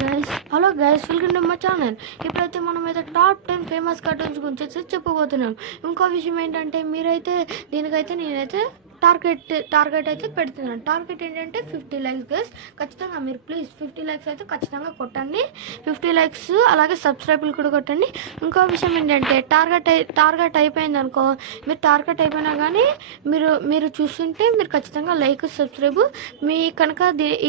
Hello guys, welcome to my channel. ఇప్పుడైతే మనం అయితే టాప్ 10 ఫేమస్ కార్టూన్స్ గురించి అయితే చెప్పబోతున్నాం. ఇంకో విషయం ఏంటంటే మీరైతే దీనికైతే నేనైతే టార్గెట్ అయితే పెడుతున్నాను. టార్గెట్ ఏంటంటే 50 లైక్స్ గైస్. ఖచ్చితంగా మీరు ప్లీజ్ 50 లైక్స్ అయితే ఖచ్చితంగా కొట్టండి. 50 లైక్స్ అలాగే సబ్స్క్రైబ్లు కూడా కొట్టండి. ఇంకో విషయం ఏంటంటే టార్గెట్ అయిపోయింది అనుకో, మీరు టార్గెట్ అయిపోయినా కానీ మీరు చూస్తుంటే మీరు ఖచ్చితంగా లైక్ సబ్స్క్రైబ్. మీ కనుక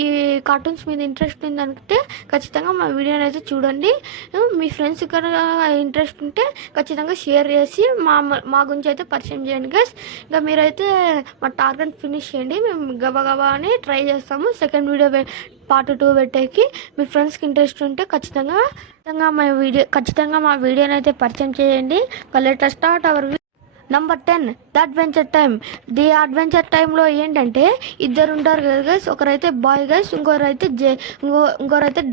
ఈ కార్టూన్స్ మీద ఇంట్రెస్ట్ ఉందంటే ఖచ్చితంగా మా వీడియోని అయితే చూడండి. మీ ఫ్రెండ్స్ కనుక ఇంట్రెస్ట్ ఉంటే ఖచ్చితంగా షేర్ చేసి మా గురించి అయితే పరిచయం చేయండి గైస్. ఇంకా మీరైతే మా టార్గెట్ ఫినిష్ చేయండి. మేము గబగబా అని ట్రై చేస్తాము. సెకండ్ వీడియో పార్ట్ 2 పెట్టేకి మీ ఫ్రెండ్స్కి ఇంట్రెస్ట్ ఉంటే ఖచ్చితంగా మా వీడియోని అయితే పరిచయం చేయండి. Let start our. Number 10 the adventure time. The adventure టైంలో ఏంటంటే ఇద్దరు ఉంటారు కదా గైస్. ఒకరైతే బాయ్ గైస్, ఇంకోరైతే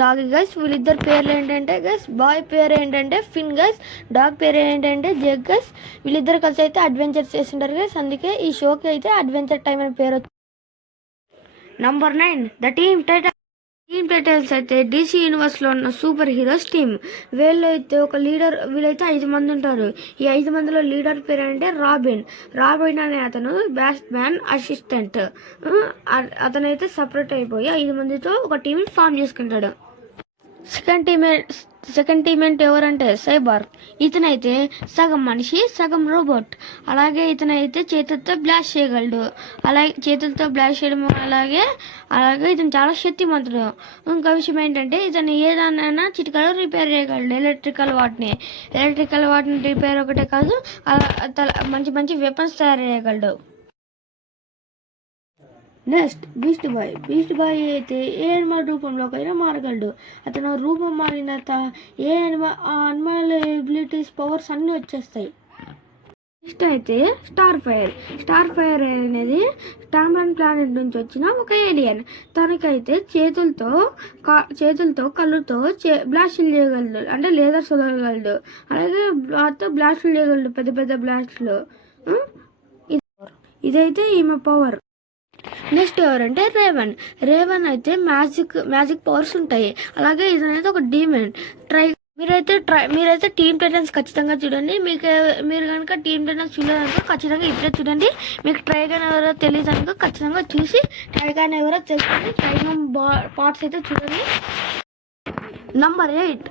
డాగ్ గైస్. వీళ్ళిద్దరు పేర్లు ఏంటంటే గైస్, బాయ్ పేరు ఏంటంటే ఫిన్ గైస్, డాగ్ పేరు ఏంటంటే జెగ్ గైస్. వీళ్ళిద్దరు కలిసి అయితే అడ్వెంచర్ చేస్తుంటారు గైస్. అందుకే ఈ షోకి అయితే అడ్వెంచర్ టైమ్ అని పేరు. నంబర్ 9 ద టీమ్ టైటన్స్ అయితే DC యూనివర్స్లో ఉన్న సూపర్ హీరోస్ టీమ్. వీళ్ళైతే 5 మంది ఉంటారు. ఈ 5 మందిలో లీడర్ పేరు అంటే రాబిన్ అనే అతను బ్యాట్ మ్యాన్ అసిస్టెంట్. అతనైతే సపరేట్ అయిపోయి 5 మందితో ఒక టీం ఫామ్ చేసుకుంటాడు. సెకండ్ టీమేట్ ఎవరంటే సైబార్గ్. ఇతనైతే సగం మనిషి సగం రోబోట్. అలాగే ఇతనైతే చేతులతో బ్లాస్ట్ చేయగలడు. అలాగే ఇతను చాలా శక్తిమంతుడు. ఇంకో విషయం ఏంటంటే ఇతను ఏదైనా చిటికలో రిపేర్ చేయగలడు. ఎలక్ట్రికల్ వాటిని రిపేర్ ఒకటే కాదు, మంచి వెపన్స్ తయారు చేయగలడు. నెక్స్ట్ బీస్ట్ బాయ్ అయితే ఏ అనిమల్ రూపంలోకైనా మారగలడు. అతను రూపం మారిన తర్వాత అనిమల్ ఎబిలిటీస్ పవర్స్ అన్నీ వచ్చేస్తాయి. నెక్స్ట్ అయితే స్టార్ ఫైర్ అనేది టామ్రాన్ ప్లానెట్ నుంచి వచ్చిన ఒక ఏలియన్. తనకైతే చేతులతో కళ్ళుతో బ్లాస్టులు చేయగలడు, అంటే లేజర్స్ వదలగలడు. అలాగే బ్లాస్టులు చేయగలడు, పెద్ద బ్లాస్టులు. ఇదైతే ఈమె పవర్. నెక్స్ట్ ఎవరంటే రేవన్ అయితే మ్యాజిక్ పవర్స్ ఉంటాయి. అలాగే ఇదనైతే ఒక డీమన్. మీరైతే టీమ్ టైటన్స్ ఖచ్చితంగా చూడండి. మీరు కనుక టీమ్ టైటన్స్ చూడదనుకో ఖచ్చితంగా ఇప్పుడే చూడండి. మీకు ట్రైగన్ ఎవరో తెలియదు అనుకో ఖచ్చితంగా చూసి ట్రైగన్ ఎవరో తెలుసుకొని ట్రైగన్ పార్ట్స్ అయితే చూడండి. Number 8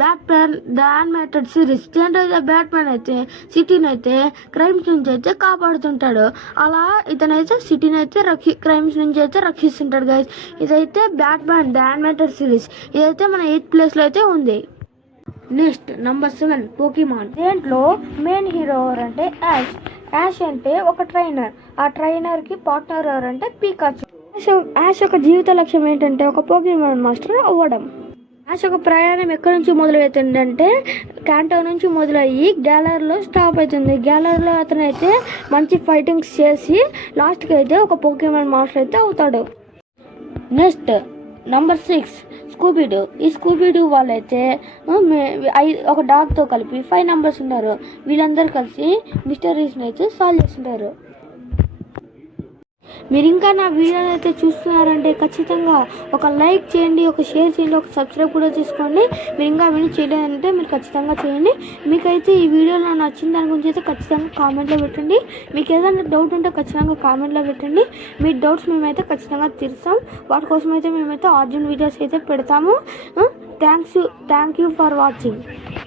Batman the animated series. ఏంటంటే బ్యాట్మ్యాన్ అయితే సిటీని అయితే క్రైమ్స్ నుంచి అయితే కాపాడుతుంటాడు. అలా ఇతనైతే సిటీని అయితే క్రైమ్స్ నుంచి అయితే రక్షిస్తుంటాడు గైస్. ఇదైతే బ్యాట్మ్యాన్ ద యానిమేటెడ్ సిరీస్. ఇదైతే మన 8th ప్లేస్లో అయితే ఉంది. Next number 7 Pokemon. దేంట్లో మెయిన్ హీరో ఎవరంటే యాష్ అంటే ఒక ట్రైనర్. ఆ ట్రైనర్కి పార్ట్నర్ ఎవరంటే పికాచు. యాష్ యొక్క జీవిత లక్ష్యం ఏంటంటే ఒక పోకీమాన్ మాస్టర్ అవ్వడం. యాష్ ఒక ప్రయాణం ఎక్కడి నుంచి మొదలవుతుందంటే క్యాంటో నుంచి మొదలయ్యి గ్యాలరీలో స్టాప్ అవుతుంది. గ్యాలరీలో అతనైతే మంచి ఫైటింగ్స్ చేసి లాస్ట్కి అయితే ఒక పోకీమాన్ మాస్టర్ అయితే అవుతాడు. Next number 6 స్కూబీడూ. ఈ స్కూబీడూ వాళ్ళైతే ఒక డాగ్తో కలిపి 5 మెంబర్స్ ఉన్నారు. వీళ్ళందరూ కలిసి మిస్టరీస్ని అయితే సాల్వ్ చేస్తుంటారు. మీరు ఇంకా నా వీడియోని అయితే చూస్తున్నారంటే ఖచ్చితంగా ఒక లైక్ చేయండి, ఒక షేర్ చేయండి, ఒక సబ్స్క్రైబ్ కూడా చేసుకోండి. మీరు ఇంకా వీడియో చేయలేదంటే మీరు ఖచ్చితంగా చేయండి. మీకైతే ఈ వీడియోలో నచ్చిన దాని గురించి అయితే ఖచ్చితంగా కామెంట్లో పెట్టండి. మీకు ఏదైనా డౌట్ ఉంటే ఖచ్చితంగా కామెంట్లో పెట్టండి. మీ డౌట్స్ మేమైతే ఖచ్చితంగా తీరుస్తాం. వాటి కోసం అయితే మేమైతే అర్జున్ వీడియోస్ అయితే పెడతాము. Thank you for watching.